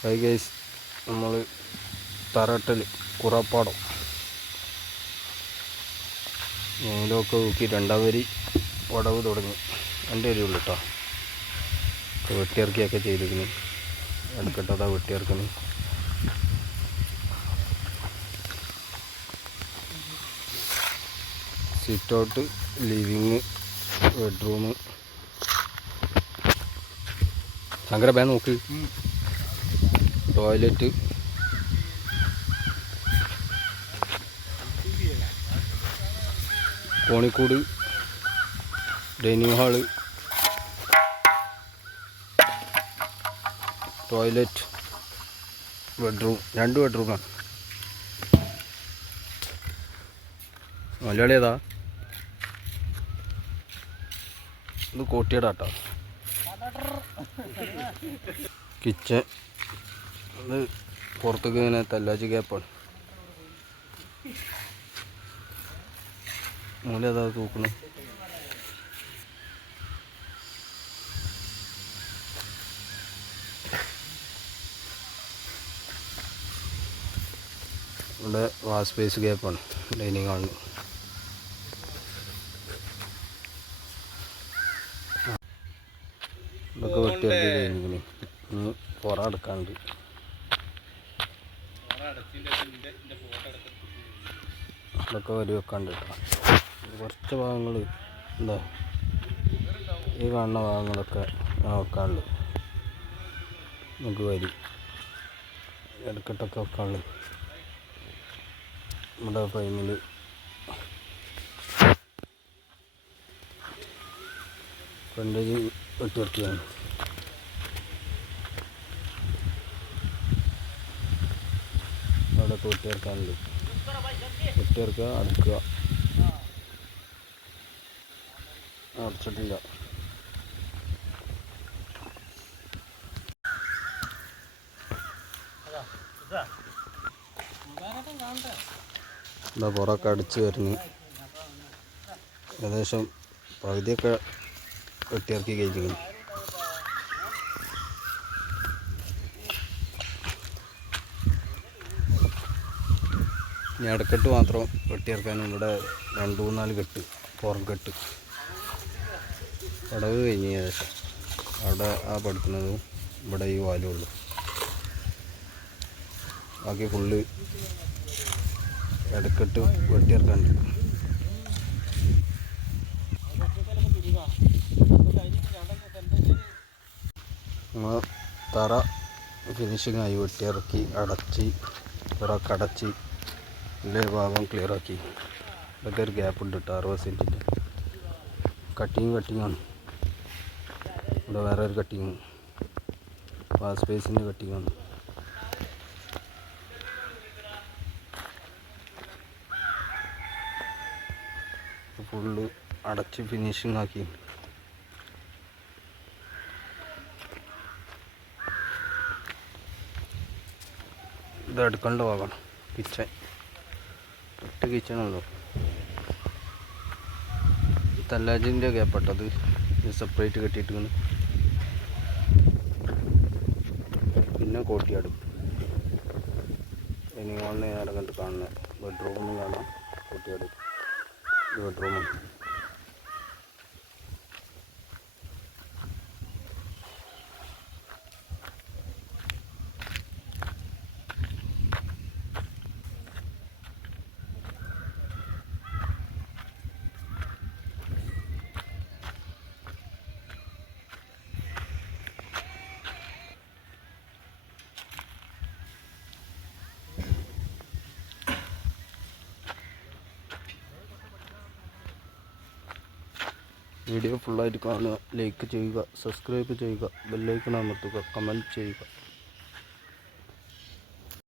High guys, നമ്മൾ തറട്ടൽ കുറപ്പാടം ഞങ്ങളൊക്കെ നോക്കി രണ്ടാം വരി പടവ് തുടങ്ങി. 2 വരി ഉള്ളു കേട്ടോ. വെട്ടിയിറക്കിയൊക്കെ ചെയ്തിരിക്കുന്നു. എടുക്കട്ടതാ വെട്ടിയിറക്കുന്നു. Sit out, living, bedroom. ശങ്കര ബേ നോക്ക്. ടോയ്ലറ്റ്, കോണിക്കൂട്, ഡൈനിങ് ഹാള്, ടോയ്ലറ്റ്, ബെഡ്റൂം. 2 ബെഡ്റൂമാണ്. മലയാളി ഏതാ? ഇത് കോട്ടിയടാട്ടോ. കിച്ചൺ ഇത് പുറത്തേക്ക് ഇങ്ങനെ തല്ലാച്ചി ഗ്യാപ്പാണ്. മൂല അതാ തൂക്കണം. ഇവിടെ വാഷ് സ്പേസ് ഗ്യാപ്പാണ് ഡൈനിങ് ഹാളിന്. ഇതൊക്കെ വെട്ടിയിറക്കി കഴിഞ്ഞിരിക്കുന്നു. ഇനി പുറ എടുക്കാണ്ട്. ഇതൊക്കെ വരി വെക്കാണ്ട് കേട്ടോ. കുറച്ച് ഭാഗങ്ങൾ എന്താ ഈ കാണുന്ന ഭാഗങ്ങളൊക്കെ വെക്കാനുള്ളു. നമുക്ക് വരി ഇടക്കെട്ടൊക്കെ വെക്കാനുള്ളു. നമ്മുടെ ഫ്രെയിമിൽ ഫ്രണ്ടേജ് വെട്ടിയിറക്കിയാണ്. അവിടെ വെട്ടിയിറക്കാനുണ്ട്. വെട്ടിയിറക്കുക, അടുക്കുക. അടച്ചിട്ടില്ല. എന്താ പുറമൊക്കെ അടിച്ച് വരുന്നു. ഏകദേശം പകുതിയൊക്കെ വെട്ടിയിറക്കി കഴിഞ്ഞിരിക്കുന്നു. ഇനി അടക്കെട്ട് മാത്രം വെട്ടിയിറക്കാനും. ഇവിടെ 2-3-4 കെട്ട് പുറം കെട്ട് പടവ് കഴിഞ്ഞ് ഏകദേശം. അവിടെ ആ പഠിക്കുന്നതും ഇവിടെ ഈ വാലും ഉള്ളു. ബാക്കി ഫുള്ള് ഇടക്കെട്ട് വെട്ടിയിറക്കാണ്ട്. തറ ഫിനിഷിങ് ആയി. വെട്ടിയിറക്കി, അടച്ച്, പുറമൊക്കെ അടച്ച് എല്ലാ ഭാഗം ക്ലിയറാക്കി. ഇതൊക്കെ ഒരു ഗ്യാപ്പ് ഉണ്ട് കേട്ടോ. 60 സെൻറ്റിൻ്റെ കട്ടിങ്ങാണ്. ഇവിടെ വേറെ ഒരു കട്ടിങ് വാഷ് സ്പേസിൻ്റെ കട്ടിങ്ങാണ്. ഫുള്ള് അടച്ച് ഫിനിഷിങ് ആക്കി. ഇത് അടുക്കളൻ്റെ ഭാഗമാണ്. കിച്ചൺ 8 കിച്ചണുള്ളൂ. തല്ലാജിൻ്റെ ഗ്യാപ്പട്ടത് സെപ്പറേറ്റ് കെട്ടിയിട്ടാണ്. പിന്നെ കോട്ടിയാടും. ഇനി ഓൺലൈൻ നേരം കണ്ട് കാണുന്നത് ബെഡ്റൂമിൽ കാണാം. കോട്ടിയാട് ബെഡ്റൂമാണ്. വീഡിയോ ഫുള്ളായിട്ട് കാണുക, ലൈക്ക് ചെയ്യുക, സബ്സ്ക്രൈബ് ചെയ്യുക, ബെല്ലൈക്കൺ അമർത്തുക, കമൻറ്റ് ചെയ്യുക.